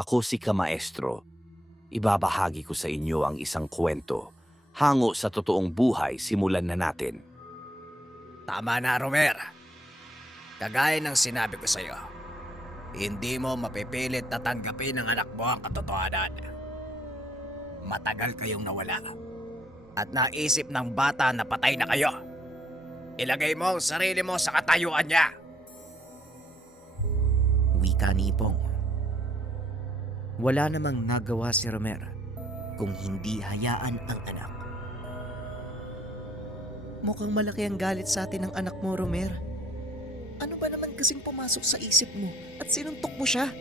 Ako si Kamaestro. Ibabahagi ko sa inyo ang isang kwento. Hango sa totoong buhay, simulan na natin. Tama na, Romer. Kagaya ng sinabi ko sa'yo, hindi mo mapipilit na tanggapin ng anak mo ang katotohanan. Matagal kayong nawala. At naisip ng bata na patay na kayo. Ilagay mo ang sarili mo sa katayuan niya. Wika ni Ipong. Wala namang nagawa si Romer kung hindi hayaan ang anak. Mukhang malaki ang galit sa atin ng anak mo, Romer. Ano ba naman kasing pumasok sa isip mo at sinuntok mo siya?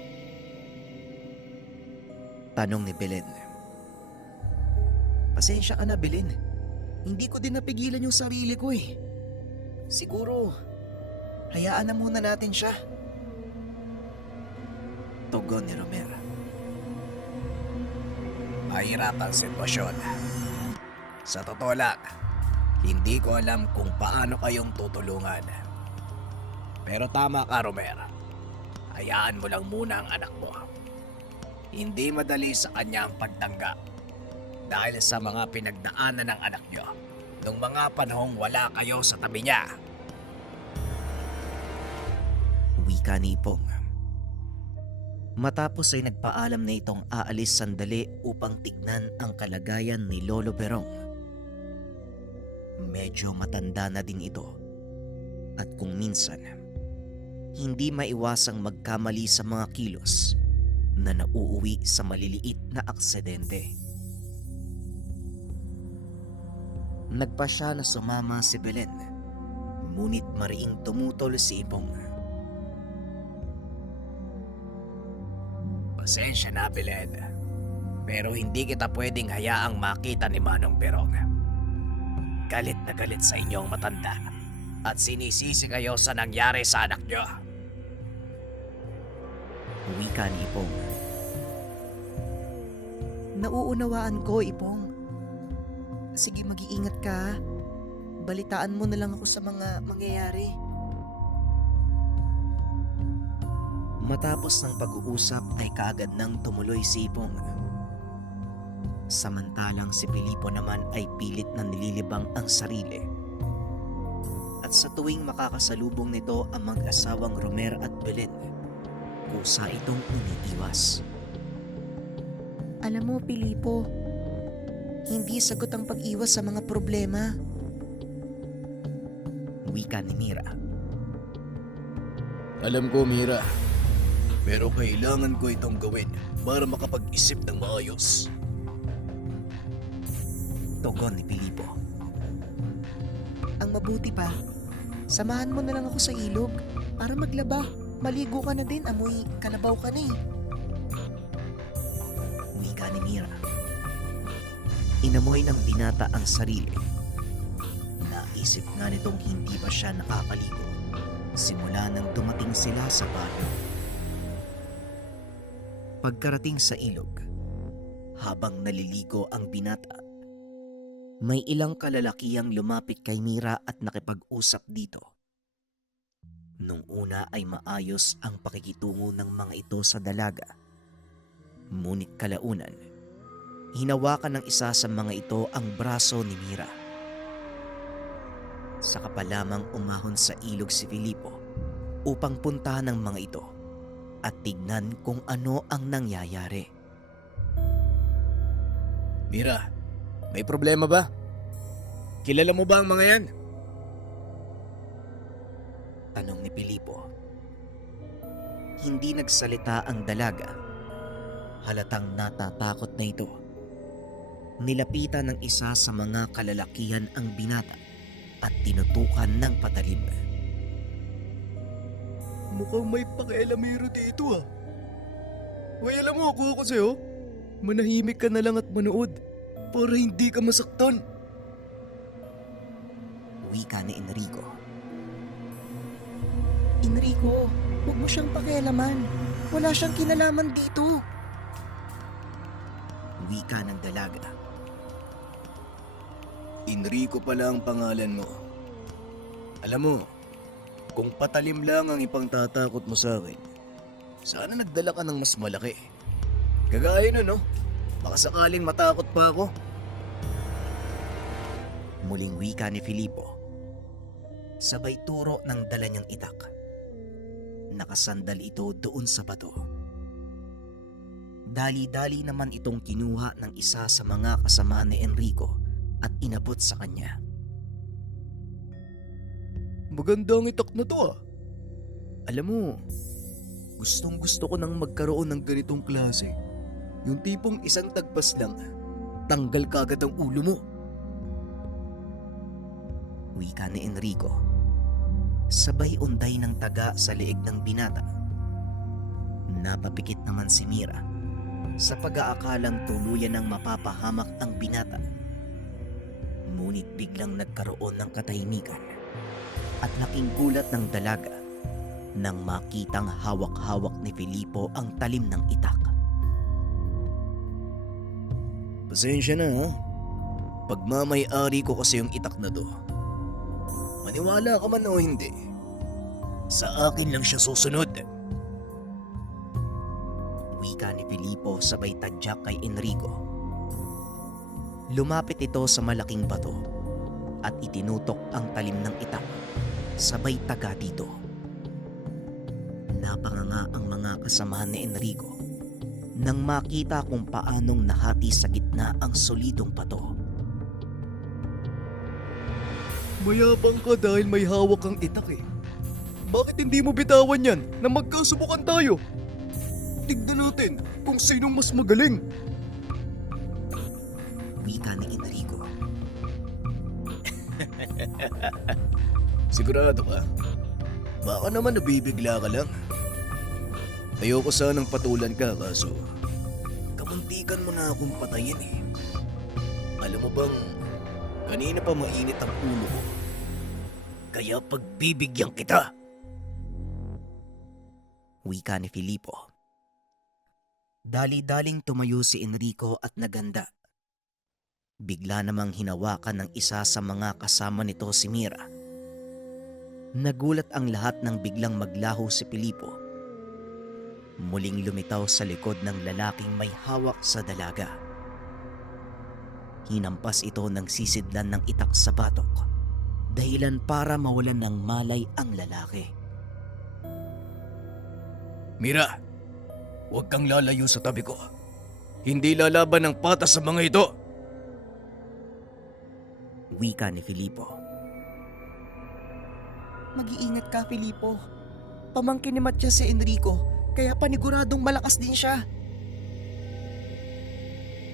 Tanong ni Belen. Pasensya ka na, Belen. Hindi ko din napigilan yung sarili ko eh. Siguro, hayaan na muna natin siya. Tugon ni Romer. Mahirap ang sitwasyon. Sa totoo lang, hindi ko alam kung paano kayong tutulungan. Pero tama ka, Romer. Hayaan mo lang muna ang anak mo. Hindi madali sa kanya ang pagtanggap dahil sa mga pinagdaanan ng anak niyo nung mga panahong wala kayo sa tabi niya. Wika ni Ipong. Matapos ay nagpaalam na itong aalis sandali upang tignan ang kalagayan ni Lolo Berong. Medyo matanda na din ito at kung minsan, hindi maiwasang magkamali sa mga kilos na nauuwi sa maliliit na aksidente. Nagpa siya na sumama si Belen, ngunit mariing tumutol si Ipong. Pasensya na, Belen, pero hindi kita pwedeng hayaang makita ni Manong Berong. Galit na galit sa inyong matanda at sinisisi kayo sa nangyari sa anak niyo. Wika ni Ipong. Nauunawaan ko, Ipong. Sige, mag-iingat ka. Balitaan mo na lang ako sa mga mangyayari. Matapos ng pag-uusap ay kaagad nang tumuloy si Ipong. Samantalang si Filipo naman ay pilit na nililibang ang sarili. At sa tuwing makakasalubong nito ang mag-asawang Romer at Belen, kusa itong umiiwas. Alam mo, Filipo, hindi sagot ang pag-iwas sa mga problema. Wika ni Mira. Alam ko, Mira. Pero kailangan ko itong gawin para makapag-isip ng maayos. Tugon ni Filipo. Ang mabuti pa, samahan mo na lang ako sa ilog para maglaba. Maligo ka na din, amoy kalabaw ka na eh. Wika ni Mira. Inamoy ng binata ang sarili. Naisip nga nitong hindi pa siya nakakaligo simula nang dumating sila sa baryo. Pagkarating sa ilog, habang naliligo ang binata, may ilang kalalakihang lumapit kay Mira at nakipag-usap dito. Nung una ay maayos ang pakikitungo ng mga ito sa dalaga. Ngunit kalaunan, hinawakan ng isa sa mga ito ang braso ni Mira. Saka pa lamang umahon sa ilog si Filipo upang puntahan ng mga ito at tignan kung ano ang nangyayari. Mira, may problema ba? Kilala mo ba ang mga yan? Tanong ni Filipo. Hindi nagsalita ang dalaga. Halatang natatakot na ito. Nilapitan ng isa sa mga kalalakihan ang binata at tinutukan ng patalim. Mukhang may pakialamero dito ah. Hoy, alam mo, ako sa'yo. Manahimik ka na lang at manood para hindi ka masaktan. Wika ni Enrico. Enrico, huwag mo siyang pakialaman. Wala siyang kinalaman dito. Wika ng dalaga. Enrico pala ang pangalan mo. Alam mo, kung patalim lang ang ipangtatakot mo sa akin, sana nagdala ka ng mas malaki. Kagaya nun, no? Baka sakaling matakot pa ako. Muling wika ni Filipo. Sabay turo ng dala niyang itak. Nakasandal ito doon sa bato. Dali-dali naman itong kinuha ng isa sa mga kasama ni Enrico at inabot sa kanya. Maganda ang itak na to ah. Alam mo, Gustong gusto ko nang magkaroon ng ganitong klase. Yung tipong isang tagpas lang, tanggal kagad ang ulo mo. wika ni Enrico. Sabay unday ng taga sa leeg ng binata. Napapikit naman si Mira sa pag-aakalang tuluyan ng mapapahamak ang binata. Ngunit biglang nagkaroon ng katahimikan at laking gulat ng dalaga nang makitang hawak-hawak ni Filipo ang talim ng itak. Pasensya na ha. Pagmamay-ari ko kasi yung itak na to. Maniwala ka man o hindi, sa akin lang siya susunod. Wika ni Filipo sabay tadyak kay Enrico. Lumapit ito sa malaking bato at itinutok ang talim ng itak. Sabay taga dito. Napanganga ang mga kasamahan ni Enrico nang makita kung paanong nahati sa gitna ang solidong bato. Mayabang ka dahil may hawak kang itak eh. Bakit hindi mo bitawan yan na magkasubukan tayo? Tignan natin kung sinong mas magaling. Wika ni Enrico. Sigurado ka? Baka naman nabibigla ka lang. Ayoko sanang patulan ka kaso kamuntikan mo na akong patayin eh. Alam mo bang kanina pa mainit ang ulo ko. Kaya pagbibigyan kita. Wika ni Filipo. Dali-daling tumayo si Enrico at naganda. Bigla namang hinawakan ng isa sa mga kasama nito si Mira. Nagulat ang lahat nang biglang maglaho si Filipo. Muling lumitaw sa likod ng lalaking may hawak sa dalaga. Hinampas ito ng sisidlan ng itak sa batok, dahilan para mawalan ng malay ang lalaki. Mira, huwag kang lalayo sa tabi ko. Hindi lalaban ng patas sa mga ito. Wika ni Filipo. Mag-iingat ka, Filipo. Pamangkin ni Matias si Enrico, kaya paniguradong malakas din siya.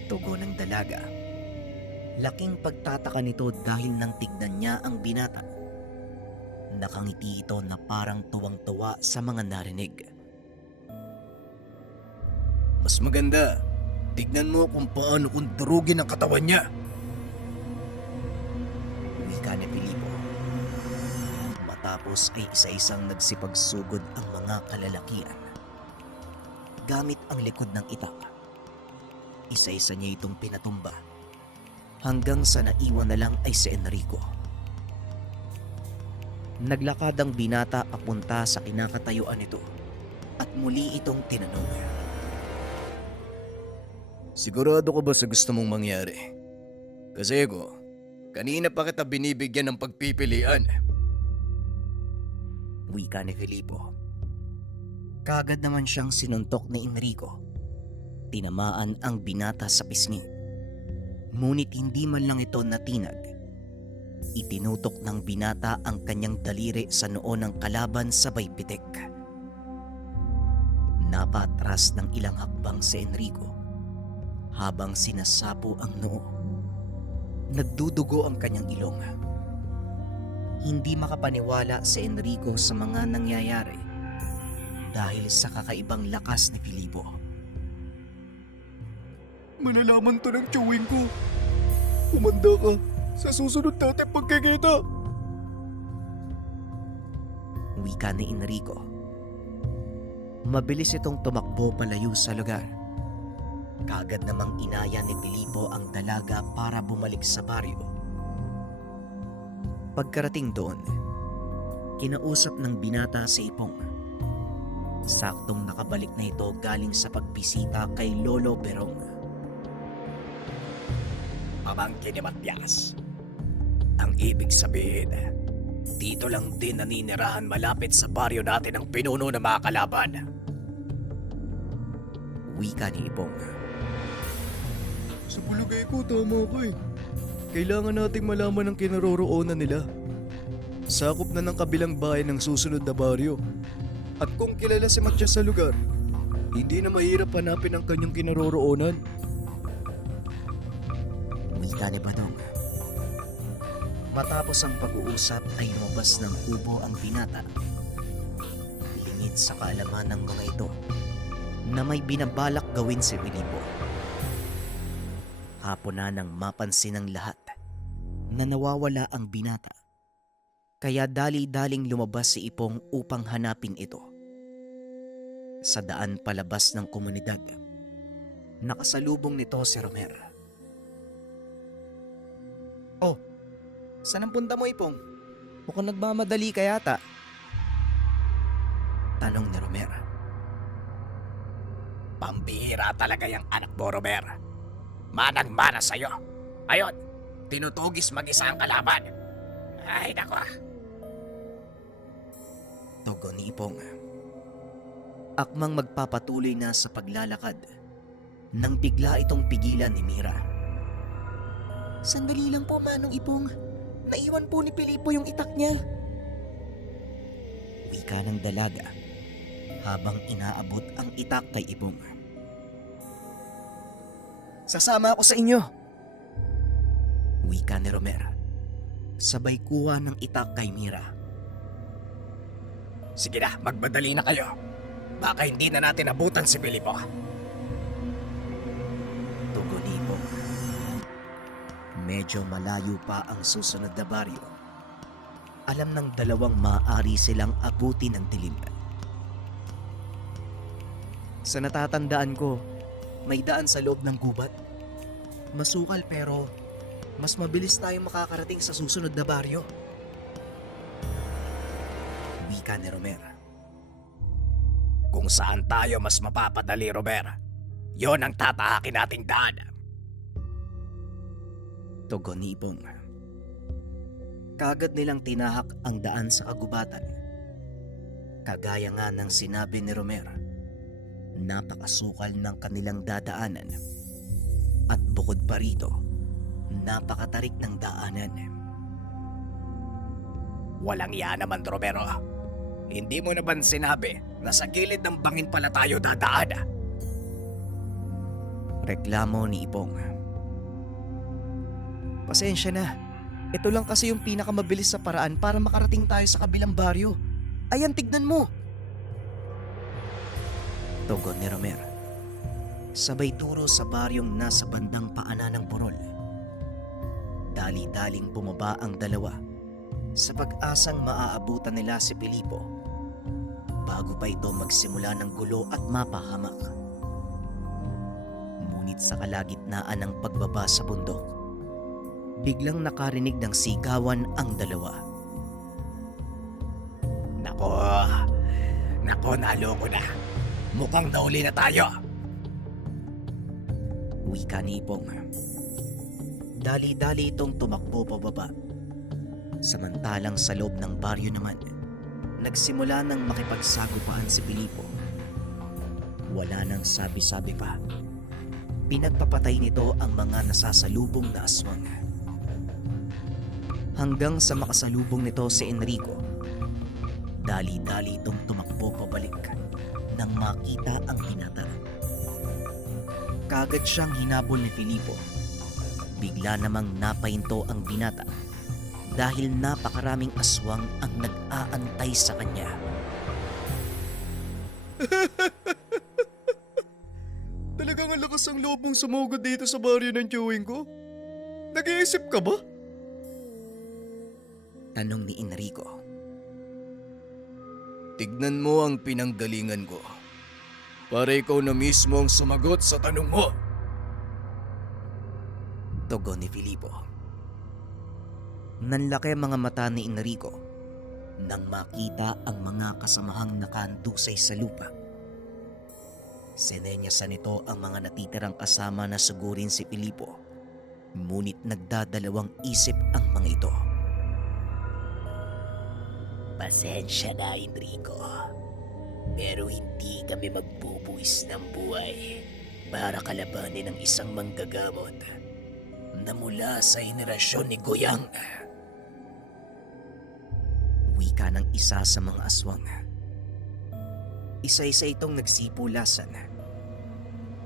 Tugo ng dalaga. Laking pagtataka nito dahil nang tignan niya ang binata. Nakangiti ito na parang tuwang-tuwa sa mga narinig. Mas maganda, tignan mo kung paano kung durugin ang katawan niya. Wika ni Filipo. Matapos ay isa-isang nagsipagsugod ang mga kalalakian. Gamit ang likod ng itak. Isa-isa niya itong pinatumba. Hanggang sa naiwan na lang ay si Enrico. Naglakad ang binata papunta sa kinakatayuan nito at muli itong tinanong. Sigurado ka ba sa gusto mong mangyari? Kasi ko, kanina pa kita binibigyan ng pagpipilian. Wika ni Filipo. Kagad naman siyang sinuntok ni Enrico. Tinamaan ang binata sa pisngi. Ngunit hindi man lang ito natinag. Itinutok ng binata ang kanyang daliri sa noo ng kalaban sabay pitik. Napatras ng ilang hakbang si Enrico habang sinasapo ang noo. Nagdudugo ang kanyang ilong. Hindi makapaniwala si Enrico sa mga nangyayari dahil sa kakaibang lakas ni Filipo. Malalaman to ng chewing ko. Umanda ka sa susunod natin pagkikita. Wika ni Enrico. Mabilis itong tumakbo palayo sa lugar. Kagad namang inaya ni Filipo ang dalaga para bumalik sa baryo. Pagkarating doon, kinausap ng binata si Ipong. Saktong nakabalik na ito galing sa pagbisita kay Lolo Berong. Pamangkin ni Matias. Ang ibig sabihin, dito lang din naninirahan malapit sa baryo natin ang pinuno ng mga kalaban. Wika ni Ipong. Sa palagay ko, tama ka eh. Kailangan nating malaman ang kinaroroonan nila. Sakop na ng kabilang bayan ng susunod na baryo. At kung kilala si Matias sa lugar, hindi na mahirap hanapin ang kanyang kinaroroonan. Wika ni Badong. Matapos ang pag-uusap ay lumabas ng kubo ang binata. Lingid sa kaalaman ng mga ito na may binabalak gawin si Filipo. Hapon na nang mapansin ng lahat na nawawala ang binata. Kaya dali-daling lumabas si Ipong upang hanapin ito. Sa daan palabas ng komunidad, nakasalubong nito si Romer. Oh, saan ang punta mo, Ipong? Mukhang nagmamadali ka yata. Tanong ni Romer. Pambihira talaga yung anak mo, Romer. Manang-mana sa'yo. Ayun, tinutugis mag-isa ang kalaban. Ay, nako. Tugon ni Ipong. Akmang magpapatuloy na sa paglalakad nang bigla itong pigilan ni Mira. Sandali lang po, Manong Ipong. Naiwan po ni Filipo yung itak niya. Wika ng dalaga habang inaabot ang itak kay Ipong. Sasama ako sa inyo. Wika ni Romer. Sabay kuha ng itak kay Mira. Sige na, magmadali na kayo. Baka hindi na natin abutan si Filipo. Tugon ni Ipong. Medyo malayo pa ang susunod na baryo. Alam ng dalawang maaari silang abutin ng dilim. Sa natatandaan ko, may daan sa loob ng gubat. Masukal pero mas mabilis tayong makakarating sa susunod na baryo. Wika ni Romer. Kung saan tayo mas mapapadali, Romer, yon ang tatahakin nating daan. Tugon ni Ipong. Kagad nilang tinahak ang daan sa kagubatan. Kagaya nga ng sinabi ni Romer, napakasukal ng kanilang dadaanan. At bukod pa rito, napakatarik ng daanan. Walang yan naman, Romero. Hindi mo naman sinabi na sa gilid ng bangin pala tayo dadaan. Reklamo ni Ipong. Pasensya na. Ito lang kasi yung pinakamabilis sa paraan para makarating tayo sa kabilang baryo. Ayan, tignan mo. Tugon ni Romer. Sabay turo sa baryong nasa bandang paanan ng burol. Dali-daling bumaba ang dalawa sa pag-asang maaabutan nila si Filipo bago pa ito magsimula ng gulo at mapahamak. Ngunit sa kalagitnaan ng pagbaba sa bundok, biglang nakarinig ng sigawan ang dalawa. Nako, naloko na. Mukhang nauli na tayo. Wika ni Ipong. Dali-dali itong tumakbo pababa. Samantalang sa loob ng baryo naman, nagsimula ng makipagsagupaan si Filipo. Wala nang sabi-sabi pa. Pinagpapatay nito ang mga nasasalubong na aswang. Hanggang sa makasalubong nito si Enrico. Dali-dali itong tumakbo pabalik nang makita ang binata. Kagad siyang hinabol ni Filipo. Bigla namang napahinto ang binata dahil napakaraming aswang ang nag-aantay sa kanya. Talagang ang lakas ang loob mong sumugod dito sa baryo ng chewing ko? Nag-iisip ka ba? Tanong ni Enrico. Tignan mo ang pinanggalingan ko. Para ikaw na mismo ang sumagot sa tanong mo. Tugon ni Filipo. Nanlaki ang mga mata ni Enrico nang makita ang mga kasamahang nakahandusay sa lupa. Sinenyasan nito ang mga natitirang kasama na sugurin si Filipo, ngunit nagdadalawang isip ang mga ito. Pasensya na, Enrico, pero hindi kami magbubuwis ng buhay para kalabanin ang isang manggagamot na mula sa henerasyon ni Goyang. Wika ng isa sa mga aswang. Isa-isa itong nagsipulasan.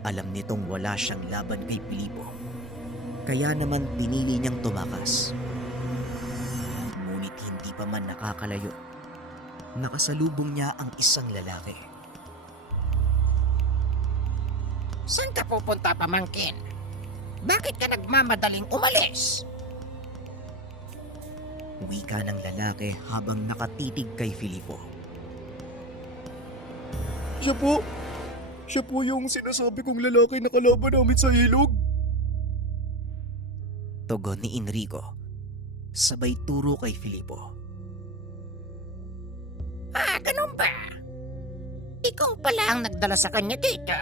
Alam nitong wala siyang laban kay Filipo, kaya naman pinili niyang tumakas. Ngunit hindi pa man nakakalayo, nakasalubong niya ang isang lalaki. Saan ka pupunta, pamangkin? Bakit ka nagmamadaling umalis? Wika ng lalaki habang nakatitig kay Filipo. Siya po yung sinasabi kong lalaki na kalaban namin sa ilog. Tugon ni Enrico, sabay turo kay Filipo. Ah, ganun ba? Ikaw pala ang nagdala sa kanya dito.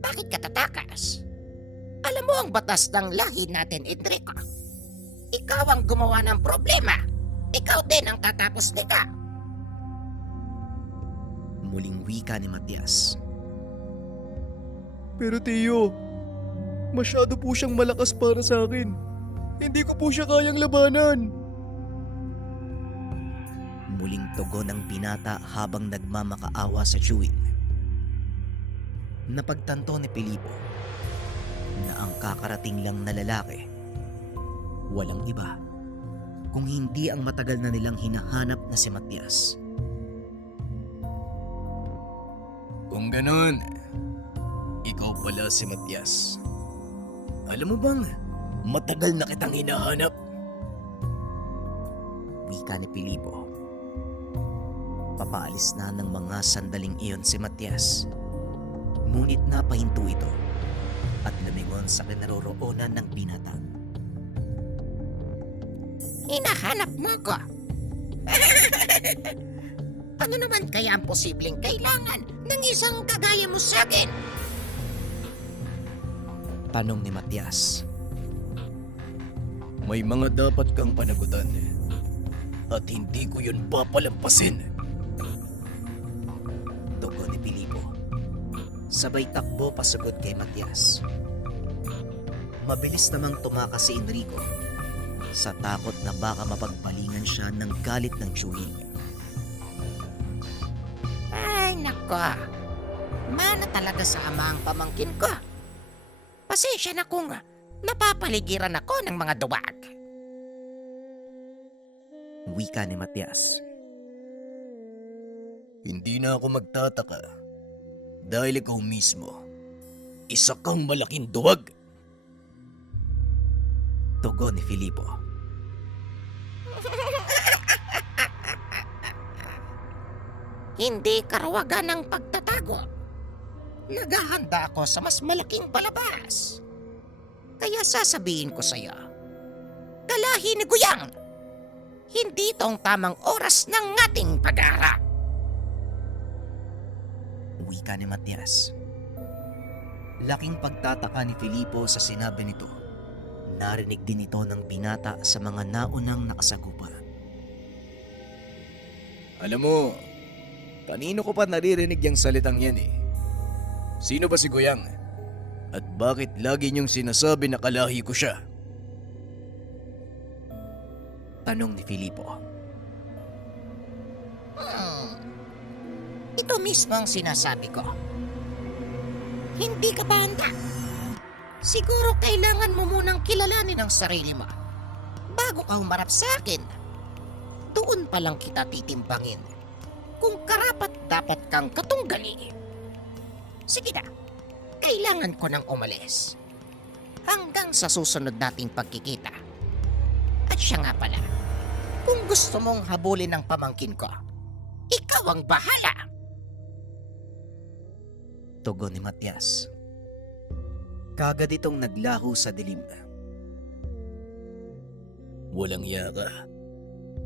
Bakit ka tatakas? Alam mo ang batas ng lahi natin, Enrico. Ikaw ang gumawa ng problema. Ikaw din ang tatapos nito. Muling wika ni Matias. Pero Tio, masyado po siyang malakas para sa akin. Hindi ko po siya kayang labanan. Muling tugon ng binata habang nagmamakaawa sa chewing. Napagtanto ni Filipo na ang kakarating lang na lalaki walang iba kung hindi ang matagal na nilang hinahanap na si Matias. Kung ganun, ikaw pala si Matias. Alam mo bang, matagal na kitang hinahanap. Wika ni Filipo. Papaalis na ng mga sandaling iyon si Matias. Ngunit napahinto ito at lumingon sa kinaroroonan ng binata. Hinahanap mo ko. Ano naman kaya ang posibleng kailangan ng isang kagaya mo sa akin? Tanong ni Matias. May mga dapat kang panagutan at hindi ko yun papalampasin. Tugon ni Filipo. Sabay takbo pasagod kay Matias. Mabilis namang tumakas si Enrico sa takot na baka mapagpalingan siya ng galit ng Chewing. Ay, nako. Mana talaga sa ama ang pamangkin ko. Pasensya na kung napapaligiran ako ng mga duwag. Wika ni Matias. Hindi na ako magtataka dahil ikaw mismo, isa kang malaking duwag. Tugon ni Filipo. Hindi karawagan ng pagtatago. Naghahanda ako sa mas malaking palabas. Kaya sasabihin ko sa'yo, kalahi ni Guyang, hindi itong tamang oras ng ating pag-aarap. Wika ni Matias. Laking pagtataka ni Filipo sa sinabi nito. Narinig din ito ng binata sa mga naunang nakasagupa. Alam mo, kanino ko pa naririnig yung salitang yan eh. Sino ba si Goyang? At bakit lagi niyong sinasabi na kalahi ko siya? Tanong ni Filipo. Ito mismo ang sinasabi ko. Hindi ka ba handa? Siguro kailangan mo munang kilalanin ang sarili mo bago ka humarap sa akin. Doon pa lang kita titimbangin kung karapat dapat kang katunggali. Sige na, kailangan ko nang umalis. Hanggang sa susunod nating pagkikita. At siya nga pala, kung gusto mong habulin ang pamangkin ko, ikaw ang bahala. Tugon ni Matias. Kagad itong naglaho sa dilim. Walang iya ka.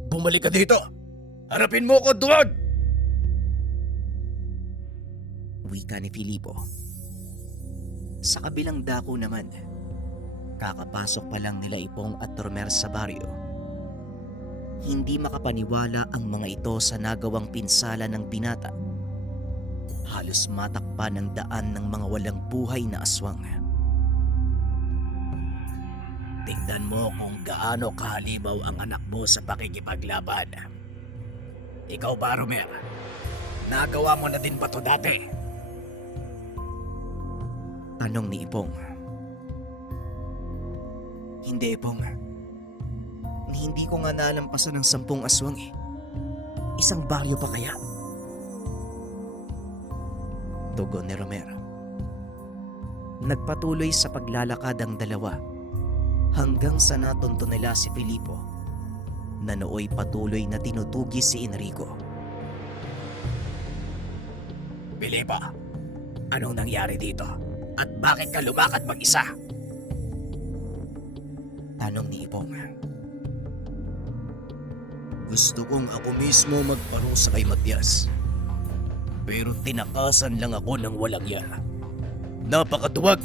Bumalik ka dito! Harapin mo ko, duwag! Wika ni Filipo. Sa kabilang dako naman, kakapasok pa lang nila Ipong at Romer sa baryo. Hindi makapaniwala ang mga ito sa nagawang pinsala ng binata. Halos matakpan ng daan ng mga walang buhay na aswang. Tingnan mo kung gaano kahalimaw ang anak mo sa pakikipaglaban. Ikaw ba, Romer? Nagawa mo na din ba to dati? Tanong ni Ipong. Hindi, Ipong. Hindi ko nga nalampasan ng 10 aswang eh. Isang baryo pa kaya? Tugon ni Romero. Nagpatuloy sa paglalakad ang dalawa hanggang sa natunto nila si Filipo na nooy patuloy na tinutugis si Enrico. Filipa, anong nangyari dito? At bakit ka lumakad mag-isa? Tanong ni Ipong. Gusto kong ako mismo magparusa kay Matias. Pero tinakasan lang ako ng walang yan. Napakaduwag!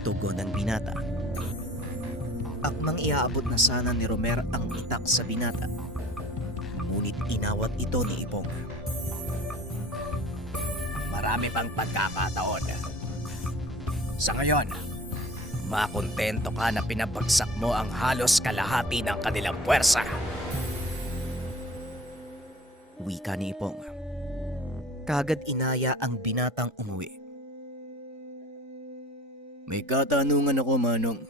Tugon ng binata. Akmang iaabot na sana ni Romer ang itak sa binata. Ngunit inawat ito ni Ipong. Marami pang pagkakataon. Sa ngayon, makontento ka na pinabagsak mo ang halos kalahati ng kanilang puwersa. Wika ni Ipong. Kagad inaya ang binatang umuwi. May katanungan ako, Manong.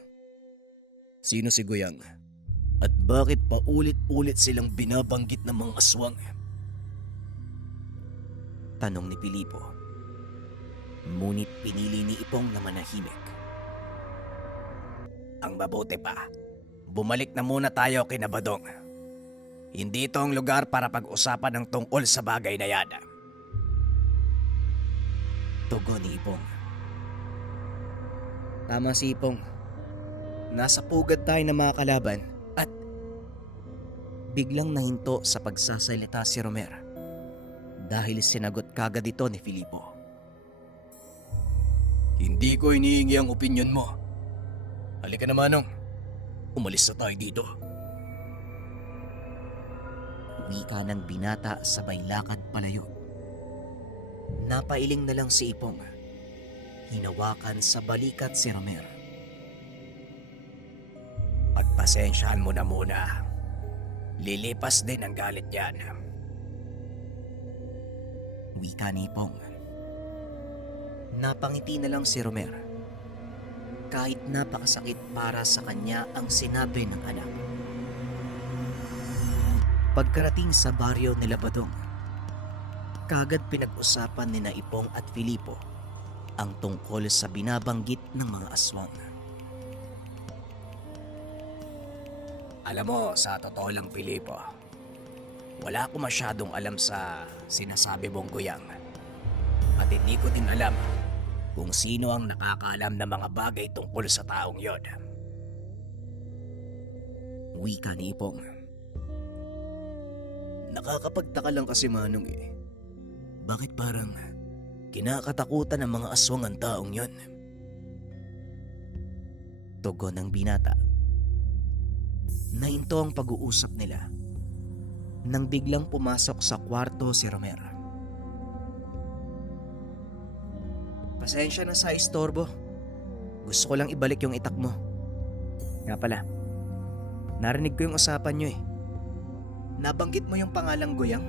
Sino si Guyang? At bakit paulit-ulit silang binabanggit ng mga aswang? Tanong ni Filipo. Ngunit pinili ni Ipong na manahimik. Ang mabuti pa, bumalik na muna tayo kina Badong. Hindi ito ang lugar para pag-usapan ng tungkol sa bagay na yan. Tugon ni Ipong. Tama si Ipong. Nasa pugad tayo ng mga kalaban at Biglang nahinto sa pagsasalita si Romer dahil sinagot kagad ito ni Filipo. Hindi ko hinihingi ang opinyon mo. Halika na, Manong. Umalis na tayo dito. Wika ng binata sabay lakad palayo. napailing na lang si Ipong. Hinawakan sa balikat si Romer. Pagpasensyahan mo na muna. Lilipas din ang galit yan. Wika ni Ipong. Napangiti na lang si Romer. Kahit napakasakit para sa kanya ang sinabi ng anak. Pagkarating sa baryo nila Badong, kagad pinag-usapan ni Ipong at Filipo ang tungkol sa binabanggit ng mga aswang. Alam mo, sa totoo lang, Filipo, wala ako masyadong alam sa sinasabi mong Guyang. At hindi ko din alam kung sino ang nakakaalam ng mga bagay tungkol sa taong yon. Wika ni Ipong. Nakakapagtaka lang kasi Manong eh. Bakit parang kinakatakutan ng mga aswang ang taong yon? Tugon ng binata. Nahinto ang pag-uusap nila nang biglang pumasok sa kwarto si Romer. Pasensya na sa istorbo. Gusto ko lang ibalik yung itak mo. Nga pala, narinig ko yung usapan nyo eh. Nabanggit mo yung pangalang Guyang?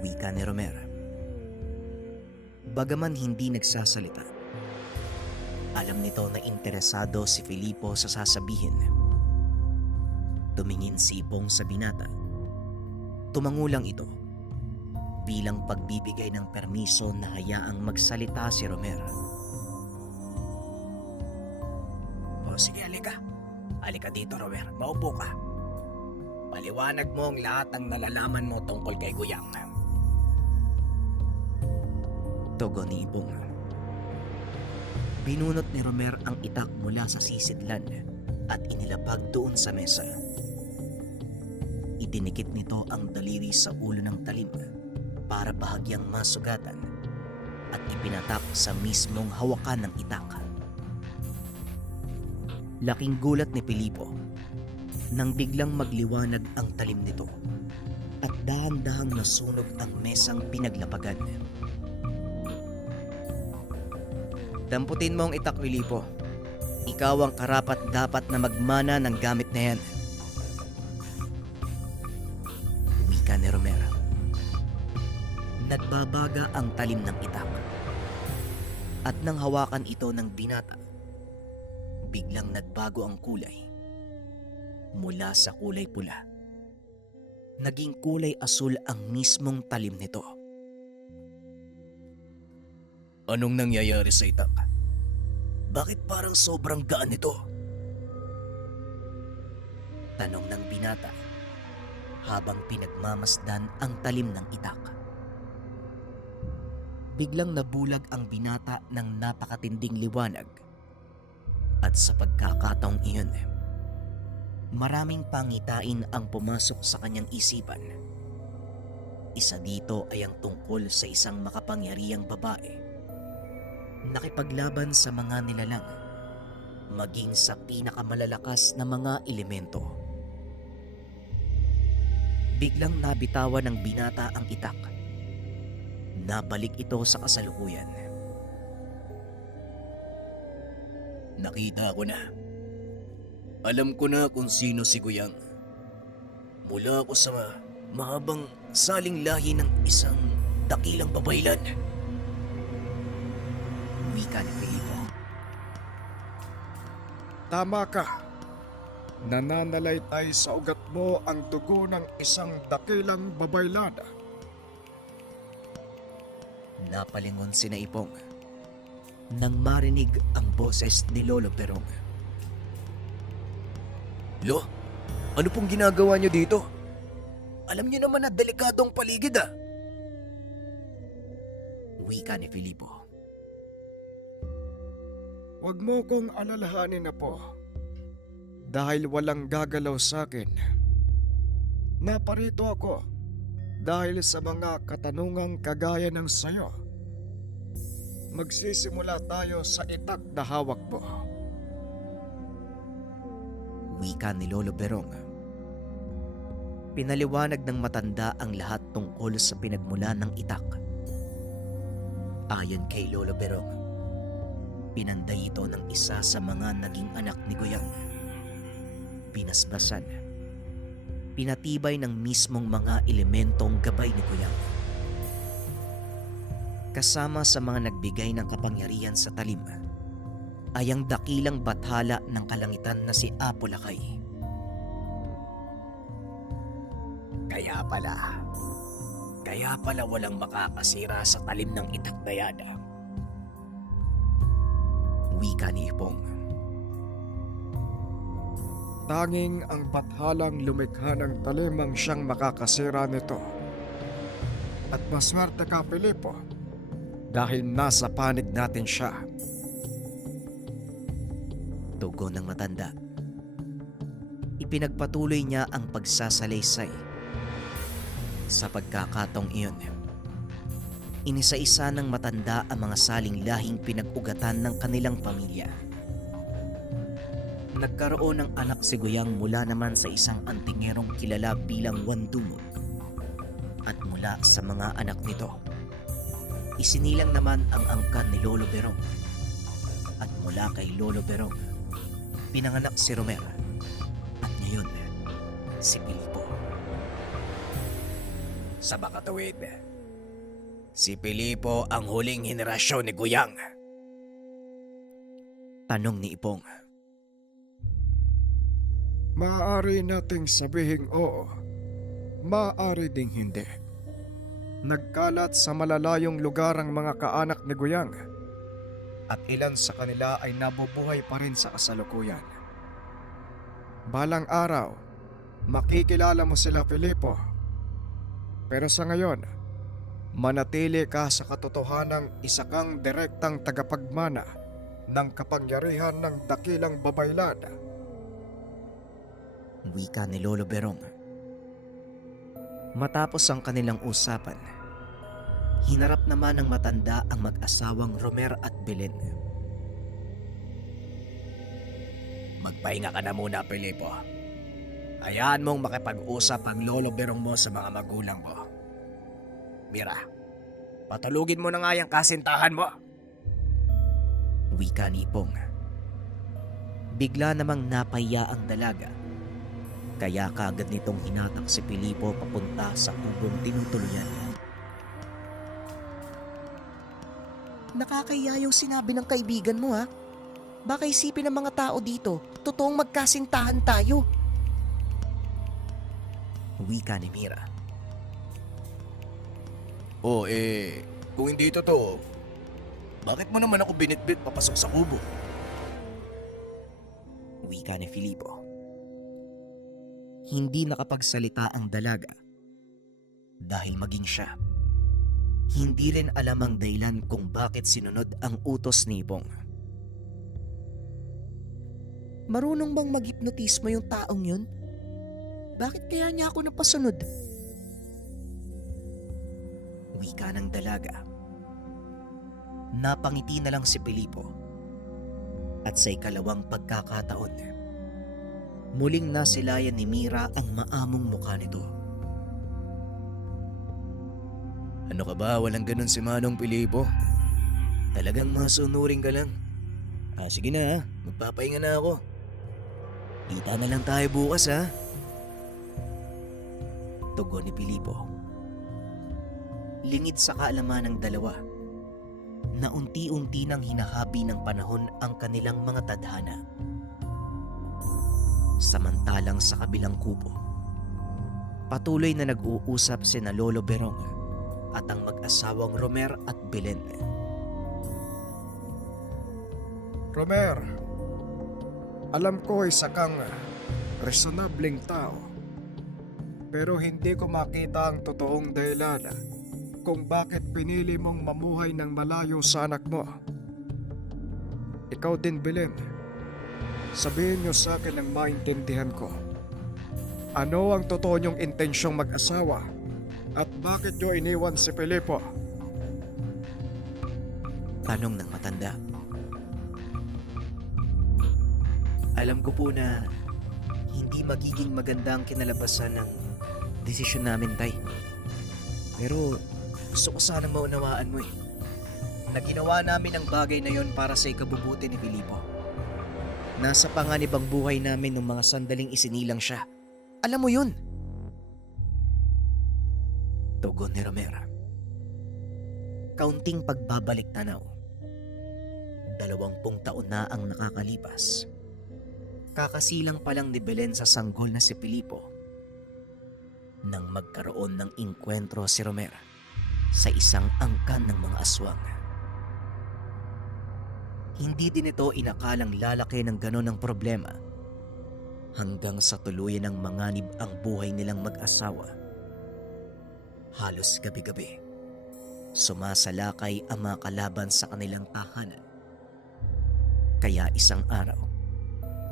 Wika ni Romer. Bagaman hindi nagsasalita, Alam nito na interesado si Filipo sa sasabihin. Tumingin si Ipong sa binata. Tumangulang ito bilang pagbibigay ng permiso na hayaang magsalita si Romer. O sige, halika. Halika dito, Romer. Maupo ka. Paliwanag mo ang lahat ng nalalaman mo tungkol kay Guyang. Tugon ni Ipong. binunot ni Romer ang itak mula sa sisidlan at inilapag doon sa mesa. Itinikit nito ang daliri sa ulo ng talim para bahagyang masugatan at ipinatak sa mismong hawakan ng itak. Laking gulat ni Pilipo nang biglang magliwanag ang talim nito at dahan-dahang nasunog ang mesang pinaglapagan. Damputin mo ang itak, Pilipo. Ikaw ang karapat dapat na magmana ng gamit na yan. Wika ni Romero. Nagbabaga ang talim ng itak. At nang hawakan ito ng binata, biglang nagbago ang kulay. Mula sa kulay pula, naging kulay asul ang mismong talim nito. Anong nangyayari sa itak? Bakit parang sobrang gaan ito? Tanong ng binata habang pinagmamasdan ang talim ng itak. Biglang nabulag ang binata ng napakatinding liwanag at sa pagkakataong iyon, maraming pangitain ang pumasok sa kanyang isipan. Isa dito ay ang tungkol sa isang makapangyarihang babae. Nakipaglaban sa mga nilalang, maging sa pinakamalalakas na mga elemento. Biglang nabitawan ng binata ang itak. Nabalik ito sa kasalukuyan. Nakita ko na. Alam ko na kung sino si Guyang. Mula ako sa mahabang saling lahi ng isang dakilang babaylan. Wika ni Filipo. Tama ka. Nananalaytay sa ugat mo ang dugo ng isang dakilang babaylada. Napalingon si Naipong nang marinig ang boses ni Lolo Perong. Lo, ano pong ginagawa niyo dito? Alam niyo naman na delikadong paligid ah. Wika ni Filipo. Huwag mo kong alalahanin na po. Dahil walang gagalaw sa akin. Naparito ako dahil sa mga katanungang kagaya ng sayo. Magsisimula tayo sa itak na hawak mo. Wika ni Lolo Berong. Pinaliwanag ng matanda ang lahat tungkol sa pinagmula ng itak. Ayon kay Lolo Berong, pinanday ito ng isa sa mga naging anak ni Guyang. Pinasbasan, pinatibay ng mismong mga elementong gabay ni Guyang. Kasama sa mga nagbigay ng kapangyarihan sa talim ay ang dakilang bathala ng kalangitan na si Apo Lakay. Kaya pala walang makakasira sa talim ng itak na yan ah. Wika ni Ipong. Tanging ang bathalang lumikha ng talimang siyang makakasira nito. At maswerte ka, Filipo, dahil nasa panig natin siya. Tugon ng matanda. Ipinagpatuloy niya ang pagsasalaysay. Sa pagkakataong iyon, inisa-isa ng matanda ang mga saling lahing pinag-ugatan ng kanilang pamilya. Nagkaroon ng anak si Guyang mula naman sa isang antingerong kilala bilang Wandumog. At mula sa mga anak nito, isinilang naman ang angkan ni Lolo Berong. At mula kay Lolo Berong, pinanganak si Romer. At ngayon, si Pilipo. Sa makatuwid, si Pilipo ang huling henerasyon ni Guyang. Tanong ni Ipong. Maaari nating sabihing oo, maaari ding hindi. Nagkalat sa malalayong lugar ang mga kaanak ni Guyang at ilan sa kanila ay nabubuhay pa rin sa kasalukuyan. Balang araw, makikilala mo sila, Filipo. Pero sa ngayon, manatili ka sa katotohanang isa kang direktang tagapagmana ng kapangyarihan ng dakilang babaylad wika ni Lolo Berong. Matapos ang kanilang usapan, hinarap naman ng matanda ang mag-asawang Romer at Belen. Magpahinga ka na muna, Filipo. Hayaan mong makipag-usap ang lolo berong mo sa mga magulang mo. Mira, patulugin mo na nga yung kasintahan mo. Wika ni Ipong. Bigla namang napahiya ang dalaga. Kaya kagad nitong hinatak si Filipo papunta sa kubong tinutuluyan. Nakakahiya yung sinabi ng kaibigan mo, ha? Baka isipin ng mga tao dito, totoong magkasintahan tayo. Wika ni Mira. Kung hindi totoo, bakit mo naman ako binitbit papasok sa kubo? Wika ni Filipo. Hindi nakapagsalita ang dalaga dahil maging siya, hindi rin alam ang dahilan kung bakit sinunod ang utos ni Ipong. Marunong bang mag-hipnotismo yung taong yun? Bakit kaya niya ako napasunod? Wika ng dalaga. Napangiti na lang si Filipo. At sa ikalawang pagkakataon, muling nasilayan ni Mira ang maamong mukha nito. Ano ka ba? Walang ganun si Manong Filipo. Talagang masunuring ka lang. Sige na, magpapahinga na ako. Kita na lang tayo bukas, ha? Tugon ni Filipo. Lingid sa kaalaman ng dalawa na unti-unti nang hinahabi ng panahon ang kanilang mga tadhana. Samantalang sa kabilang kubo, patuloy na nag-uusap sina Lolo Berong at ang mag-asawang Romer at Belen. Romer, alam ko isa kang resonableng tao. Pero hindi ko makita ang totoong dahilan kung bakit pinili mong mamuhay ng malayo sa anak mo. Ikaw din, Belen. Sabihin niyo sa akin ang maintindihan ko. Ano ang totoo niyong intensyong mag-asawa at bakit niyo iniwan si Filipo? Tanong ng matanda. Alam ko po na hindi magiging maganda ang kinalabasan ng desisyon namin, Tay. Pero gusto ko sanang maunawaan mo na ginawa namin ang bagay na yon para sa ikabubuti ni Filipo. Nasa panganib ang buhay namin nung mga sandaling isinilang siya. Alam mo yun. Tugon ni Romero. Kaunting pagbabalik tanaw. 20 taon na ang nakakalipas. Kakasilang pa lang ni Belen sa sanggol na si Filipo nang magkaroon ng inkwentro si Romero sa isang angkan ng mga aswang. Hindi din ito inakalang lalaki ng ganon ang problema hanggang sa tuluyan ng manganib ang buhay nilang mag-asawa. Halos gabi-gabi, sumasalakay ang mga kalaban sa kanilang tahanan. Kaya isang araw,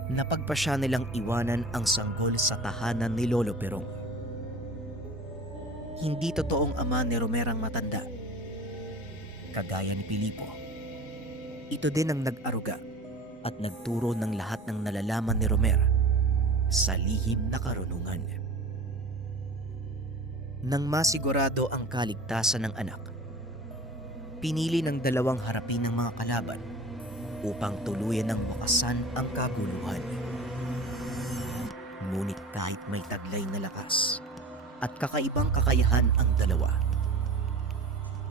napagpasya nilang iwanan ang sanggol sa tahanan ni Lolo Berong. Hindi totoong ama ni Romerang matanda. Kagaya ni Filipo, ito din ang nag-aruga at nagturo ng lahat ng nalalaman ni Romer sa lihim na karunungan. Nang masigurado ang kaligtasan ng anak, pinili ng dalawang harapin ng mga kalaban upang tuluyan ng wakasan ang kaguluhan. Ngunit kahit may taglay na lakas at kakaibang kakayahan ang dalawa,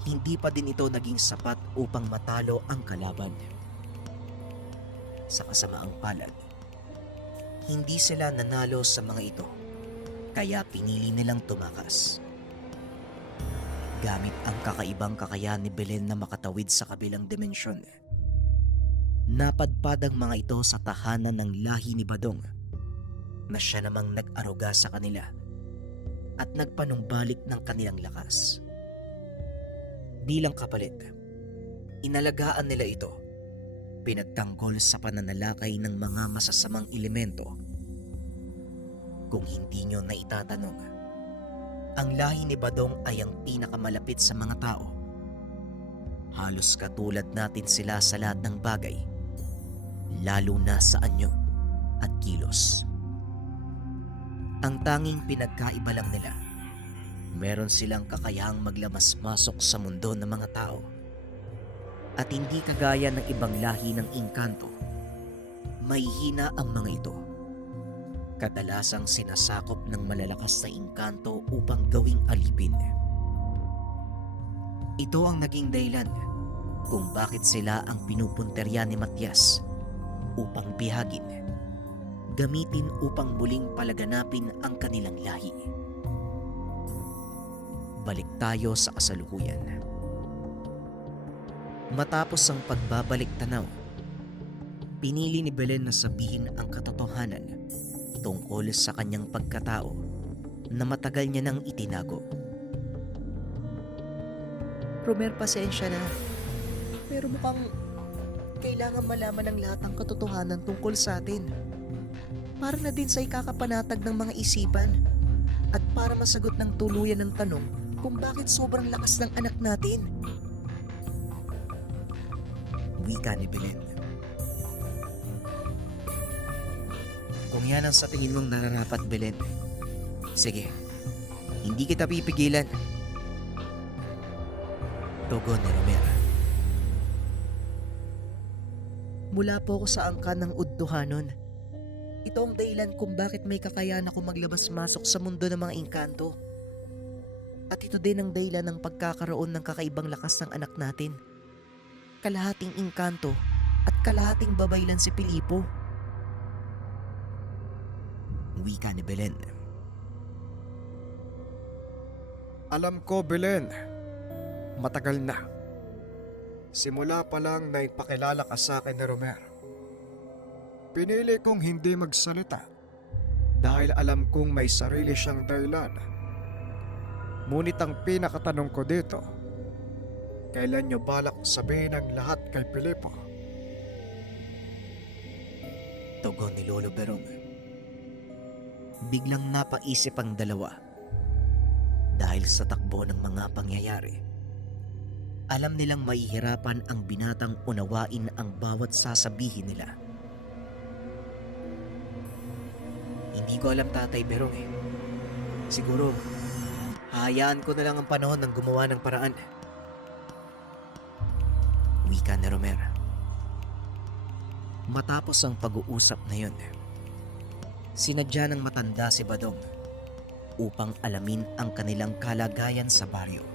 hindi pa din ito naging sapat upang matalo ang kalaban. Sa kasamaang palad, hindi sila nanalo sa mga ito, kaya pinili nilang tumakas. Gamit ang kakaibang kakayahan ni Belen na makatawid sa kabilang dimensyon, napadpad ang mga ito sa tahanan ng lahi ni Badong na siya namang nag-aruga sa kanila at nagpanumbalik ng kanilang lakas. Bilang kapalit, inalagaan nila ito, pinagtanggol sa pananalakay ng mga masasamang elemento Kung hindi nyo na itatanong, ang lahi ni Badong ay ang pinakamalapit sa mga tao. Halos katulad natin sila sa lahat ng bagay, lalo na sa anyo at kilos. Ang tanging pinagkaiba lang nila, meron silang kakayahang maglamas-masok sa mundo ng mga tao. At hindi kagaya ng ibang lahi ng engkanto, may hina ang mga ito. Kadalasang sinasakop ng malalakas na engkanto upang gawing alipin. Ito ang naging dahilan kung bakit sila ang pinupunterya ni Matias upang bihagin, gamitin upang muling palaganapin ang kanilang lahi. Balik tayo sa kasalukuyan. Matapos ang pagbabalik tanaw, pinili ni Belen na sabihin ang katotohanan tungkol sa kanyang pagkatao na matagal niya nang itinago. Romer, pasensya na. Pero mukhang kailangan malaman ng lahat ng katotohanan tungkol sa atin. Para na din sa ikakapanatag ng mga isipan at para masagot ng tuluyan ng tanong kung bakit sobrang lakas ng anak natin. Wika ni Belen. Kung yan ang sa tingin mong nararapat, Belen, sige, hindi kita pipigilan. Tugon ni Romer. Mula po ako sa angkan ng udtuhanon. Ito ang dahilan kung bakit may kakayahan ako maglabas-masok sa mundo ng mga engkanto. At ito din ang dahilan ng pagkakaroon ng kakaibang lakas ng anak natin. Kalahating engkanto at kalahating babaylan si Pilipo. Wika ni Belen. Alam ko, Belen, matagal na. Simula pa lang na ipakilala ka sa akin ni Romer. Pinili kong hindi magsalita dahil alam kong may sarili siyang dahilan. Ngunit ang pinakatanong ko dito, kailan niyo balak sabihin ang lahat kay Pilipo? Tugon ni Lolo Berong. Biglang napaisip ang dalawa dahil sa takbo ng mga pangyayari. Alam nilang mahihirapan ang binatang unawain ang bawat sasabihin nila. Hindi ko alam, Tatay Berong eh. Siguro, hayaan ko na lang ang panahon ng gumawa ng paraan. Wika ni Romer. Matapos ang pag-uusap na yun, sinadya ng matanda si Badong upang alamin ang kanilang kalagayan sa baryo.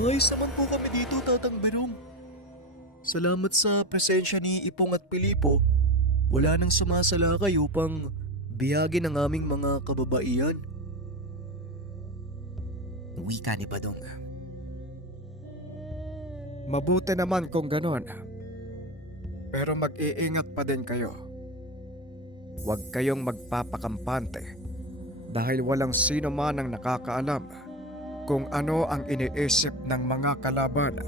Ayos naman po kami dito, Tatang Berong. Salamat sa presensya ni Ipong at Pilipo. Wala nang sumasalakay upang biyagin ang aming mga kababaihan. Wika ni Badong. Mabuti naman kung ganon. Pero mag-iingat pa din kayo. Huwag kayong magpapakampante dahil walang sino man ang nakakaalam kung ano ang iniisip ng mga kalaban.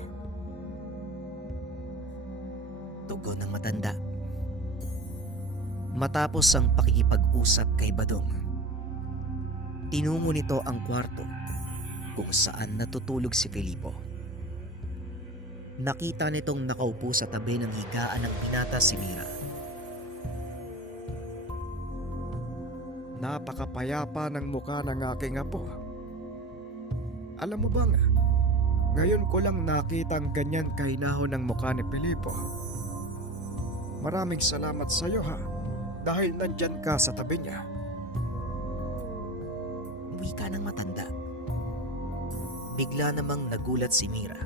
Tugon ng matanda. Matapos ang pakikipag-usap kay Badong, tinungo nito ang kwarto kung saan natutulog si Filipo. Nakita nitong nakaupo sa tabi ng higaan ng binata si Mira. Napakapayapa ng mukha ng aking apo. Alam mo bang, ngayon ko lang nakitang ganyan kahinahon ng mukha ni Pilipo. Maraming salamat sa iyo ha, dahil nandyan ka sa tabi niya. Wika ng matanda. Bigla namang nagulat si Mira.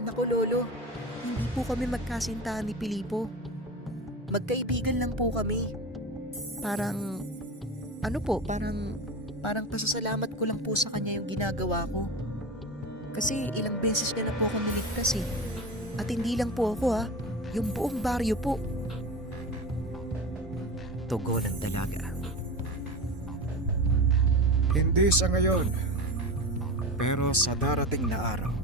Naku, Lolo, hindi po kami magkasintahan ni Pilipo. Magkaibigan lang po kami. Parang pasasalamat ko lang po sa kanya yung ginagawa ko. Kasi ilang beses niya na po ako niligtas eh. At hindi lang po ako yung buong baryo po. Tugon ng dalaga. Hindi sa ngayon, pero sa darating na araw,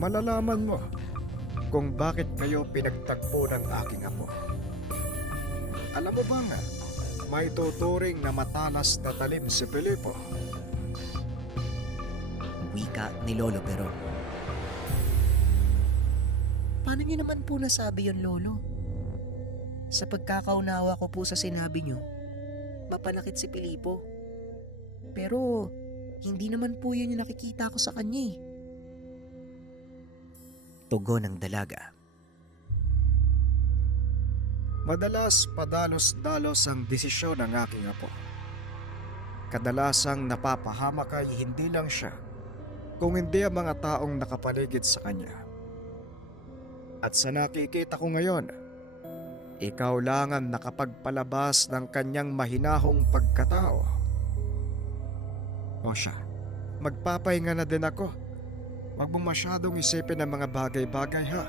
malalaman mo kung bakit kayo pinagtagpo ng aking apo. Alam mo bang may tuturing na matalas na talim si Filipo? Wika ni Lolo Berong. Paano niyo naman po nasabi yon, Lolo? Sa pagkakaunawa ko po sa sinabi niyo, mapanakit si Filipo. Pero hindi naman po yun yung nakikita ko sa kanya eh. Tugon ng dalaga. Madalas padalos-dalos ang desisyon ng aking apo. Kadalasang napapahamak ay hindi lang siya, kung hindi ang mga taong nakapaligid sa kanya. At sa nakikita ko ngayon, ikaw lang ang nakapagpalabas ng kanyang mahinahong pagkatao. O siya, magpapahinga na din ako. Huwag mong masyadong isipin ang mga bagay-bagay ha.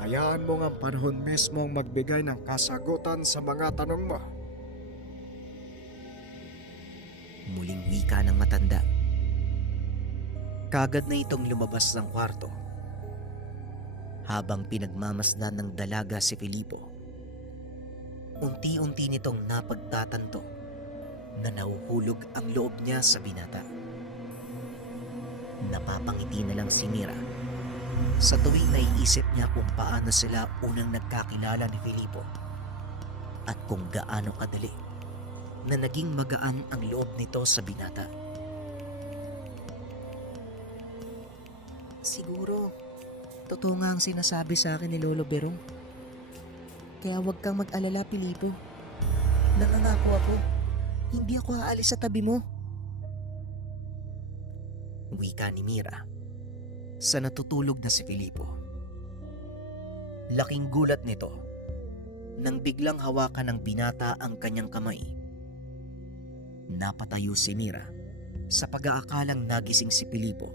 Hayaan mo ang panahon mismo ang magbigay ng kasagutan sa mga tanong mo. Muling wika ng matanda. Kagad na itong lumabas ng kwarto. Habang pinagmamasdan ng dalaga si Filipo, unti-unti nitong napagtatanto na nahuhulog ang loob niya sa binata. Napapangiti na lang si Mira sa tuwing naiisip niya kung paano sila unang nagkakilala ni Filipo at kung gaano kadali na naging magaan ang loob nito sa binata. Siguro, totoo nga ang sinasabi sa akin ni Lolo Berong. Kaya huwag kang mag-alala, Filipo. Nangangako ako, hindi ako aalis sa tabi mo. Wika ni Mira sa natutulog na si Filipo. Laking gulat nito nang biglang hawakan ng binata ang kanyang kamay. Napatayo si Mira sa pag-aakalang nagising si Filipo.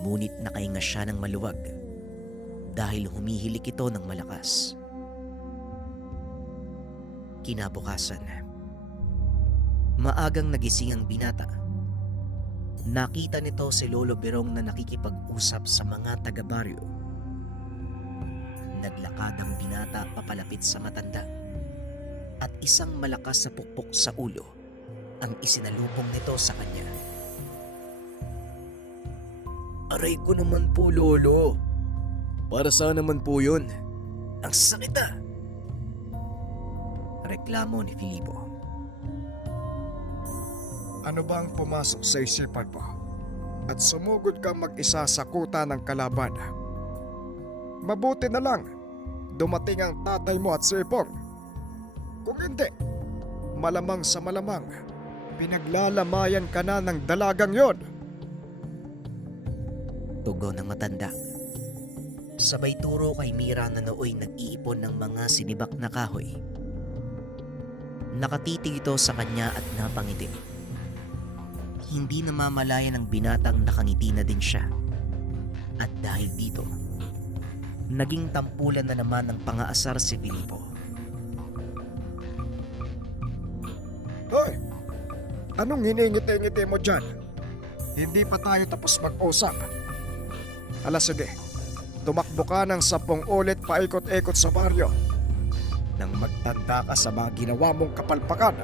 Ngunit nakahinga siya ng maluwag dahil humihilik ito ng malakas. Kinabukasan, maagang nagising ang binata. Nakita nito si Lolo Berong na nakikipag-usap sa mga taga-baryo. Naglakad ang binata papalapit sa matanda at isang malakas na pukpok sa ulo ang isinalubong nito sa kanya. Aray ko naman po, Lolo. Para saan naman po yun? Ang sakit ah! Reklamo ni Filipo. Ano ba ang pumasok sa isipan mo? At sumugod kang mag-isa sa kuta ng kalaban. Mabuti na lang, dumating ang tatay mo at si Ipong. Kung hindi, malamang sa malamang, pinaglalamayan ka na ng dalagang yon. Tugon ng matanda. Sabay turo kay Mira na nooy nag-iipon ng mga sinibak na kahoy. Nakatitig ito sa kanya at napangiti. Hindi namamalayan ng binatang nakangiti na din siya. At dahil dito, naging tampulan na naman ng pangaasar si Filipo. Hoy! Anong hiningiti-ngiti mo dyan? Hindi pa tayo tapos mag-usap. Alas sige, tumakbo ka ng 10 ulit paikot-ikot sa baryo nang magtanda ka sa mga ginawa mong kapalpakan.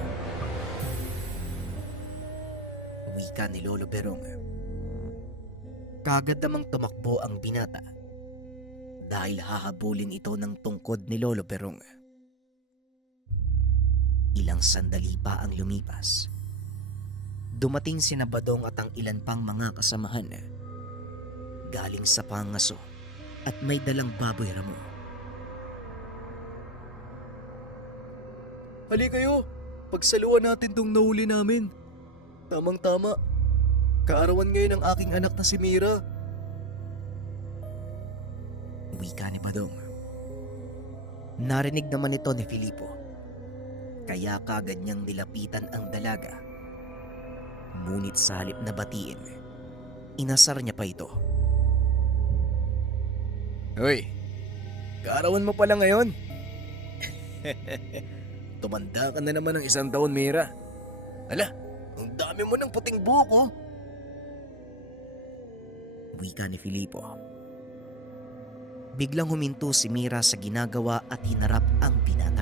Wika ni Lolo Berong. Kagad namang tumakbo ang binata dahil hahabulin ito ng tungkod ni Lolo Berong. Ilang sandali pa ang lumipas. Dumating si Badong at ang ilan pang mga kasamahan galing sa pangaso at may dalang baboy ramo. Hali kayo, pagsaluan natin tong nahuli namin. Tamang-tama, kaarawan ngayon ng aking anak na si Mira. Wika ni Badong. Narinig naman ito ni Filipo, kaya kagad niyang nilapitan ang dalaga. Ngunit sa halip na batiin, inasar niya pa ito. Hoy, kaarawan mo pala ngayon? Tumanda ka na naman ng 1 taon, Mira. Ala, ang dami mo ng puting buhok, oh. Wika ni Filipo. Biglang huminto si Mira sa ginagawa at hinarap ang binata.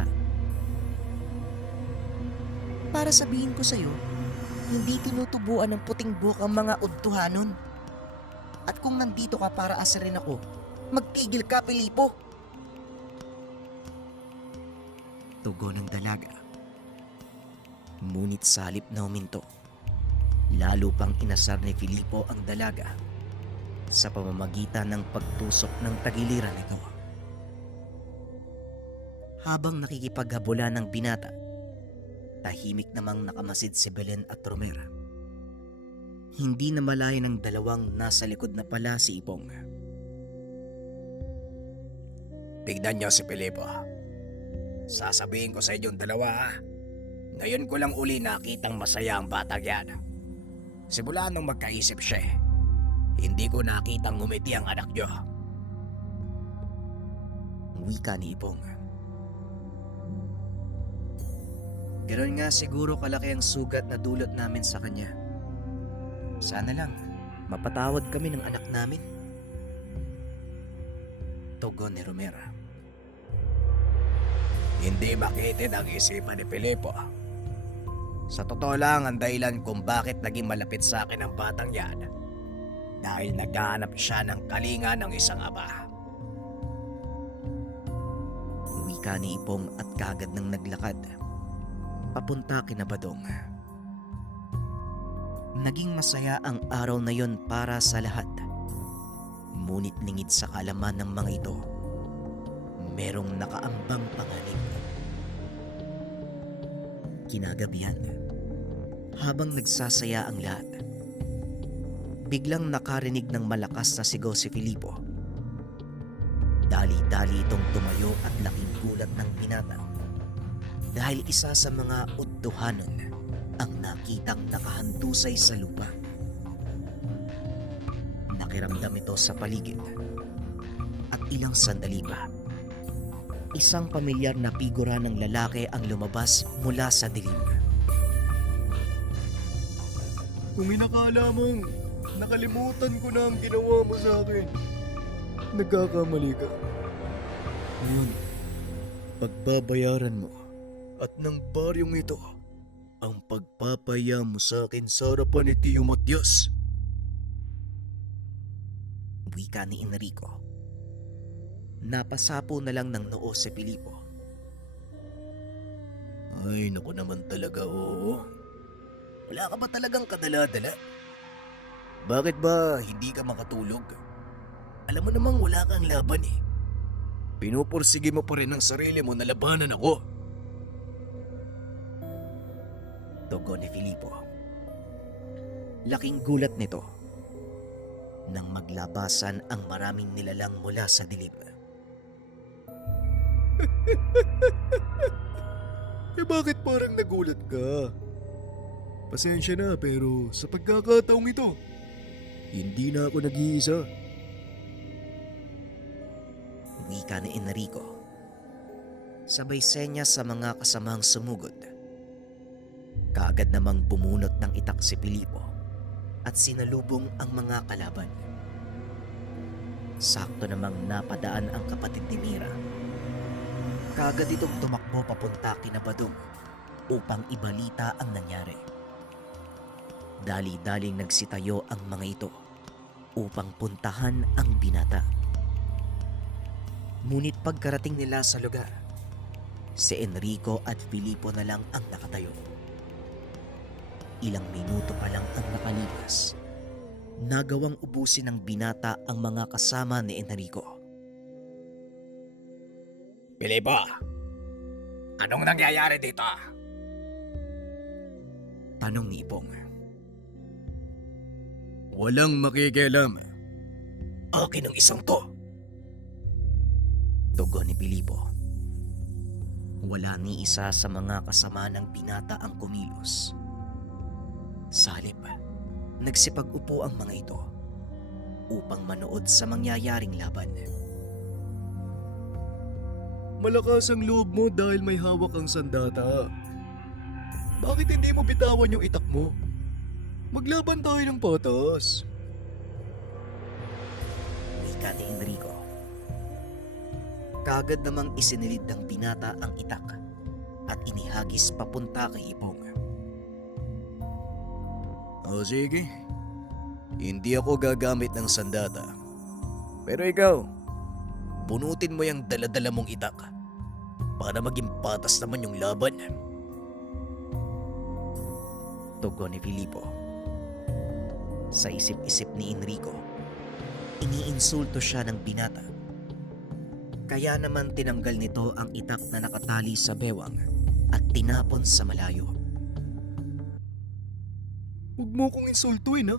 para sabihin ko sa'yo, hindi tinutubuan ng puting buhok ang mga udtuhanon. At kung nandito ka para asarin ako, magtigil ka, Filipo. Tugon ng dalaga. Ngunit sa halip na huminto, lalo pang inasar ni Filipo ang dalaga sa pamamagitan ng pagtusok ng tagiliran nito. Habang nakikipaghabulan ng binata, tahimik namang nakamasid si Belen at Romera. Hindi na malaya ng dalawang nasa likod na pala si Ipong. Tignan niyo si Filipo. Sasabihin ko sa inyong dalawa, ngayon ko lang uli nakitang masaya ang batang yan. Simula nung magkaisip siya, hindi ko nakitang ngumiti ang anak niyo. Wika ni Ipong. Ganon nga siguro kalaki ang sugat na dulot namin sa kanya. Sana lang, mapatawad kami ng anak namin. Tugon ni Romera. Hindi makitid ang isipan ni Filipo. Sa totoo lang ang dahilan kung bakit naging malapit sa akin ang batang yan. Dahil naghahanap siya ng kalinga ng isang ama. Wika ni Ipong at kagad nang naglakad papunta kina Badong. Naging masaya ang araw na yon para sa lahat. Ngunit lingid sa kaalaman ng mga ito, merong nakaambang panganib. Kinagabihan, habang nagsasaya ang lahat, biglang nakarinig ng malakas na sigaw si Filipo. Dali-dali itong tumayo at laking gulat ng binata dahil isa sa mga udtuhanon ang nakitang nakahandusay sa lupa. Nakiramdam ito sa paligid at ilang sandali pa, isang pamilyar na figura ng lalaki ang lumabas mula sa dilim. Kung inakala mong nakalimutan ko na ang ginawa mo sa akin, nagkakamali ka. Ngayon, pagbabayaran mo at ng baryong ito ang pagpapaya mo sa akin sa harapan ni Tio Matias. Wika ni Enrico. Napasapo na lang ng noo si Filipo. Ay, naku naman talaga, oo. Wala ka ba talagang kadala-dala? Bakit ba hindi ka makatulog? Alam mo namang wala kang laban eh. Pinupursige mo pa rin ang sarili mo na labanan ako. Tugon ni Filipo. Laking gulat nito nang maglabasan ang maraming nilalang mula sa dilim. Eh bakit parang nagulat ka? Pasensya na pero sa pagkakataong ito, hindi na ako nag-iisa. Wika ni Enrico. Sabay senya sa mga kasamang sumugod. Kaagad namang bumunot ng itak si Filipo at sinalubong ang mga kalaban. Sakto namang napadaan ang kapatid ni Mira. Kaagad itong tumakbo papunta kina Badong upang ibalita ang nangyari. Dali-daling nagsitayo ang mga ito upang puntahan ang binata. Ngunit pagkarating nila sa lugar, si Enrico at Filipo na lang ang nakatayo. Ilang minuto pa lang ang nakalipas, nagawang ubusin ng binata ang mga kasama ni Enrico. Filipo, anong nangyayari dito? Tanong ni Ipong. Walang makikialam. Akin ang isang to. Tugon ni Filipo. Wala ni isa sa mga kasama ng binata ang kumilos. Sa halip, nagsipag-upo ang mga ito upang manood sa mangyayaring laban. Malakas ang loob mo dahil may hawak ang sandata. Bakit hindi mo bitawan yung itak mo? Maglaban tayo ng patas. Wika ni Enrico. Kagad namang isinilid ng binata ang itak at inihagis papunta kay Ipong. O sige. Hindi ako gagamit ng sandata. Pero ikaw, bunutin mo yung daladala mong itak para maging patas naman yung laban. Tugon ni Filipo. Sa isip-isip ni Enrico, iniinsulto siya ng binata. Kaya naman tinanggal nito ang itak na nakatali sa bewang at tinapon sa malayo. Huwag mo kong insultuin ha.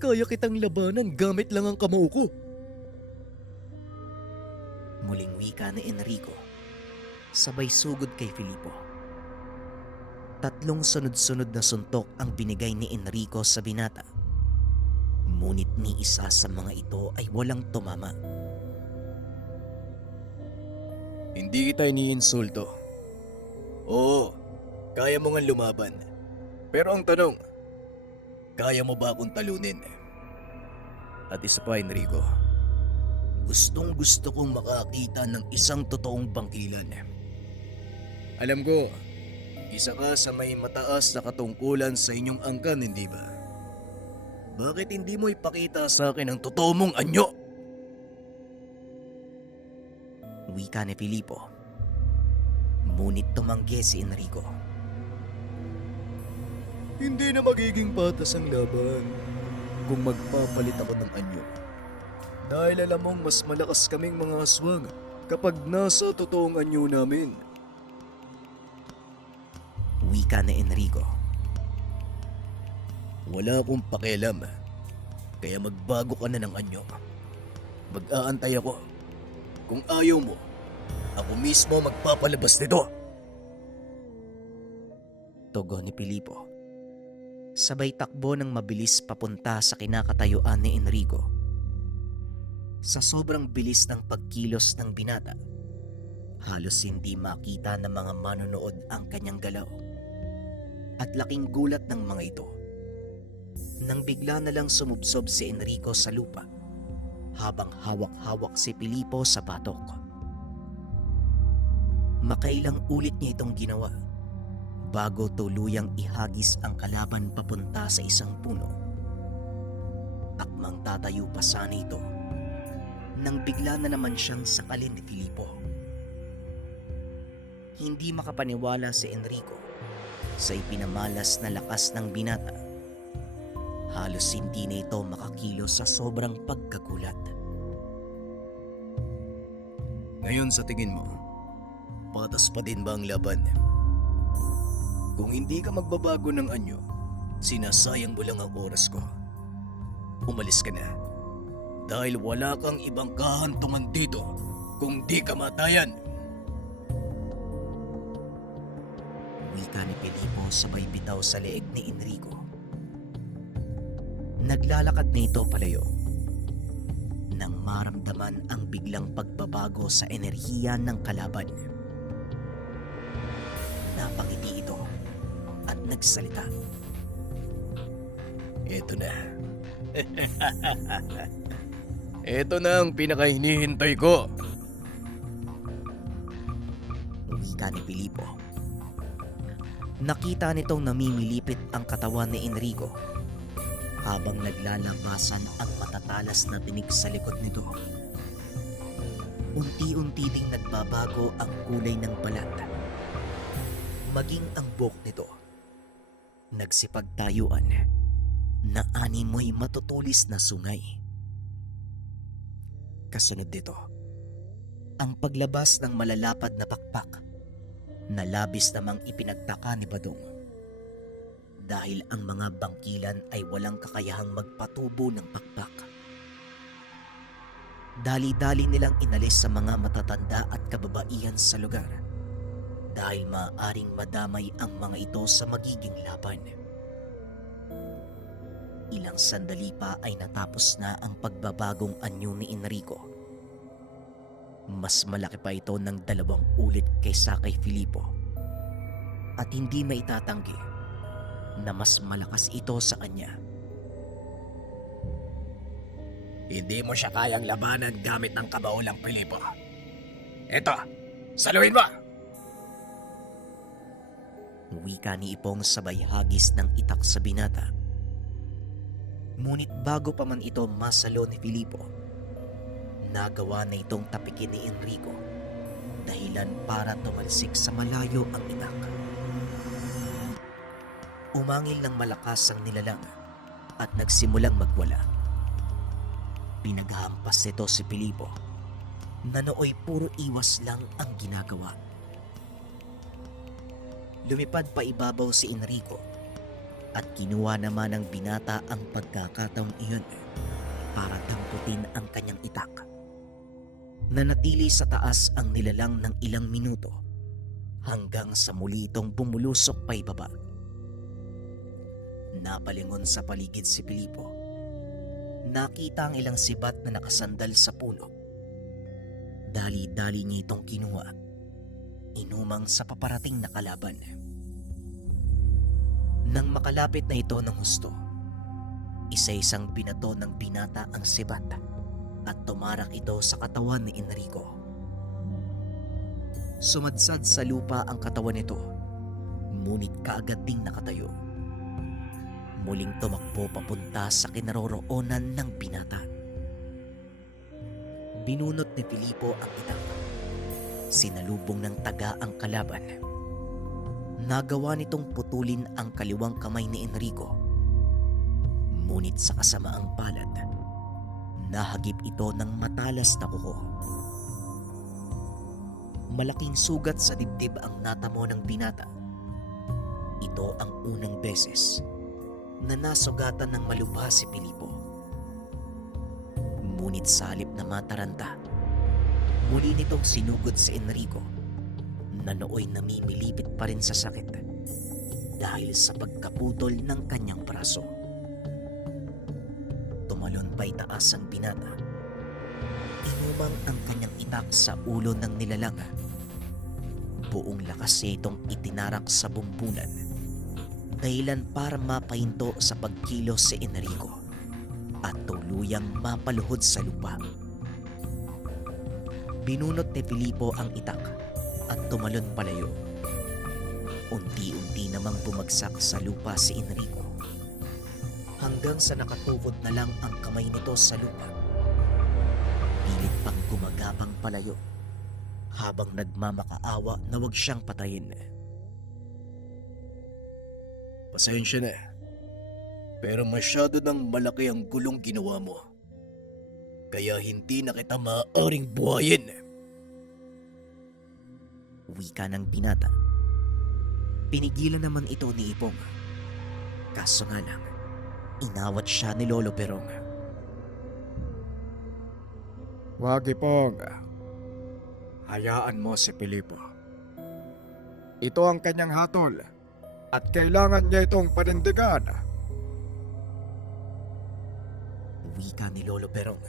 Kaya kitang labanan gamit lang ang kamao ko. Muling wika ni Enrico, sabay sugod kay Filipo. 3 sunod-sunod na suntok ang binigay ni Enrico sa binata. Ngunit ni isa sa mga ito ay walang tumama. Hindi kita iniinsulto. Oo, kaya mo nga lumaban. Pero ang tanong, kaya mo ba akong talunin? At isa pa, Enrico, gustong gusto kong makakita ng isang totoong bangkilan. Alam ko, isa ka sa may mataas na katungkulan sa inyong angkan, hindi ba? Bakit hindi mo ipakita sa akin ang totoo mong anyo? Wika ni Filipo. Ngunit tumanggi si Enrico. Hindi na magiging patas ang laban kung magpapalit ako ng anyo. Dahil alam mong mas malakas kaming mga aswang kapag nasa totoong anyo namin. Wika ni Enrico. Wala akong pakialam. Kaya magbago ka na ng anyo. Mag-aantay ako. Kung ayaw mo, ako mismo magpapalabas nito. Tugon ni Filipo. Sabay takbo ng mabilis papunta sa kinakatayuan ni Enrico. Sa sobrang bilis ng pagkilos ng binata, halos hindi makita ng mga manonood ang kanyang galaw. At laking gulat ng mga ito nang bigla na lang sumubsob si Enrico sa lupa habang hawak-hawak si Filipo sa patok. Makailang ulit niya itong ginawa bago tuluyang ihagis ang kalaban papunta sa isang puno. Akmang tatayo pa sana ito nang bigla na naman siyang sakalin ni Filipo. Hindi makapaniwala si Enrico sa ipinamalas na lakas ng binata. Halos hindi na ito makakilos sa sobrang pagkagulat. Ngayon sa tingin mo, patas pa din ba ang laban? Kung hindi ka magbabago ng anyo, sinasayang mo lang ang oras ko. Umalis ka na. Dahil wala kang ibang kahantungan dito kung di kamatayan. Wika ni Filipo sabay bitaw sa leeg ni Enrico. Naglalakad na ito palayo nang maramdaman ang biglang pagbabago sa enerhiya ng kalaban. Napangiti ito at nagsalita. Ito na. Ito na ang pinakahinihintay ko. Wika ni Filipo. Nakita nitong namimilipit ang katawan ni Enrico habang naglalabasan ang matatalas na tinig sa likod nito. Unti-unti ding nagbabago ang kulay ng balat. Maging ang buhok nito. Nagsipagtayuan na animoy matutulis na sungay. Kasunod dito, ang paglabas ng malalapad na pakpak na labis namang ipinagtaka ni Badong. Dahil ang mga bangkilan ay walang kakayahang magpatubo ng pakpak. Dali-dali nilang inalis sa mga matatanda at kababaihan sa lugar dahil maaaring madamay ang mga ito sa magiging laban. Ilang sandali pa ay natapos na ang pagbabagong anyo ni Enrico. Mas malaki pa ito ng 2 ulit kaysa kay Filipo. At hindi maitatanggi na mas malakas ito sa kanya. Hindi mo siya kayang labanan gamit ng kabaulang Filipo. Eto, saluhin mo! Wika ni Ipong sabay hagis ng itak sa binata. Ngunit bago pa man ito masalo ni Filippo, nagawa na itong tapikin ni Enrico, dahilan para tumalsik sa malayo ang itak. Umangil ng malakas ang nilalang at nagsimulang magwala. Pinaghampas nito si Filippo na nooy puro iwas lang ang ginagawa. Lumipad pa ibabaw si Enrico at kinuha naman ng binata ang pagkakataong iyon para damputin ang kanyang itak. Nanatili sa taas ang nilalang ng ilang minuto hanggang sa muli itong bumulusok pa ibaba. Napalingon sa paligid si Filippo. Nakita ang ilang sibat na nakasandal sa puno. Dali-dali niya itong kinuha, inumang sa paparating na kalaban. Nang makalapit na ito ng husto, isa-isang binato ng binata ang sibat at tumarak ito sa katawan ni Enrico. Sumadsad sa lupa ang katawan nito, ngunit kaagad ding nakatayo. Muling tumakbo papunta sa kinaroroonan ng binata. Binunot ni Filippo ang itak. Sinalubong ng taga ang kalaban. Nagawa nitong putulin ang kaliwang kamay ni Enrico. Ngunit sa kasamaang palad, nahagip ito ng matalas na kuko. Malaking sugat sa dibdib ang natamo ng binata. Ito ang unang beses na nasugatan ng malubha si Filippo. Ngunit sa halip na mataranta, muli nitong sinugod si Enrico na nooy namimilipit pa rin sa sakit dahil sa pagkaputol ng kanyang braso. Tumalon pa itaas ang binata. Inumang ang kanyang itak sa ulo ng nilalang. Buong lakas niya itong itinarak sa bumbunan, dahilan para mapahinto sa pagkilos si Enrico at tuluyang mapaluhod sa lupa. Binunot ni Filippo ang itak at tumalon palayo. Unti-unti namang bumagsak sa lupa si Enrico hanggang sa nakatukod na lang ang kamay nito sa lupa. Pilit pang gumagapang palayo habang nagmamakaawa na wag siyang patayin. Pasensya na. Pero masyado nang malaki ang gulong ginawa mo. Kaya hindi na kita maaaring buhayin. Wika ng binata. Pinigilan naman ito ni Ipong. Kaso nga lang, inawat siya ni Lolo Perong. Wag, Ipong. Hayaan mo si Filippo. Ito ang kanyang hatol at kailangan niya itong panindigan. Wika ni Lolo Perong.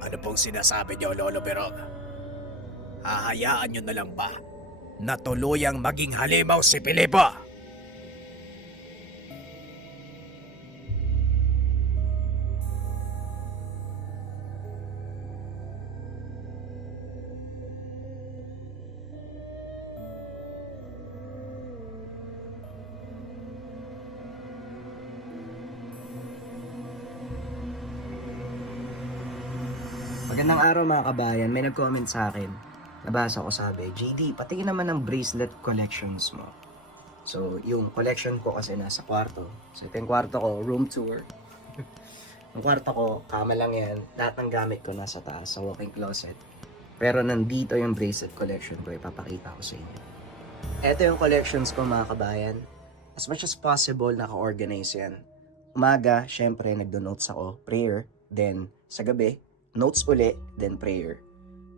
Ano pong sinasabi niyo, Lolo Perong? Hahayaan niyo na lang ba na tuluyang maging halimaw si Filippo? Magandang araw mga kabayan, may nag-comment sa akin. Nabasa ko sabi, JD, patingin naman ng bracelet collections mo. So, yung collection ko kasi nasa kwarto. So, ito yung kwarto ko, room tour. Yung kwarto ko, kama lang yan. Lahat ng gamit ko nasa taas, sa walk-in closet. Pero nandito yung bracelet collection ko, ipapakita ko sa inyo. Ito yung collections ko mga kabayan. As much as possible, naka-organize yan. Umaga, syempre, nagdo-notes ako, prayer. Then, sa gabi, notes uli, then prayer.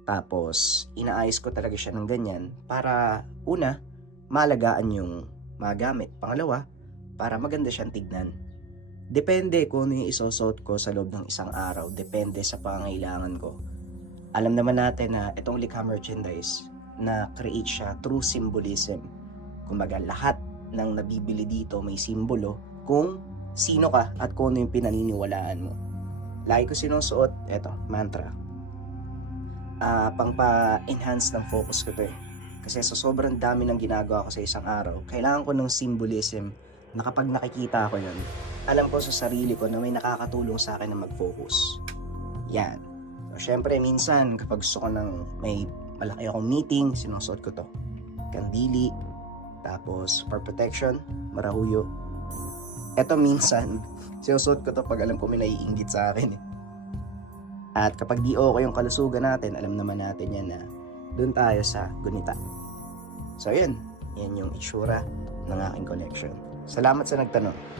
Tapos, inaayos ko talaga siya ng ganyan para, una, maalagaan yung mga gamit. Pangalawa, para maganda siyang tignan. Depende kung ano yung isosot ko sa loob ng isang araw. Depende sa pangangailangan ko. Alam naman natin na itong likha merchandise na create siya through symbolism. Kumbaga, lahat ng nabibili dito may simbolo kung sino ka at kung ano yung pinaniniwalaan mo. Lagi ko sinusuot, eto, mantra. Pang-pa-enhance ng focus ko to eh. Kasi sa sobrang dami ng ginagawa ko sa isang araw, kailangan ko ng symbolism na kapag nakikita ko yun, alam ko sa sarili ko na may nakakatulong sa akin na mag-focus. Yan. So, syempre, minsan, kapag gusto ko may malaki akong meeting, sinusuot ko to. Kandili, tapos for protection, marahuyo. Eto minsan, sinusuot ko to pag alam ko may naiinggit sa akin. At kapag di okay yung kalusugan natin, alam naman natin yan na doon tayo sa gunita. So yun, yan yung itsura ng aking collection. Salamat sa nagtanong.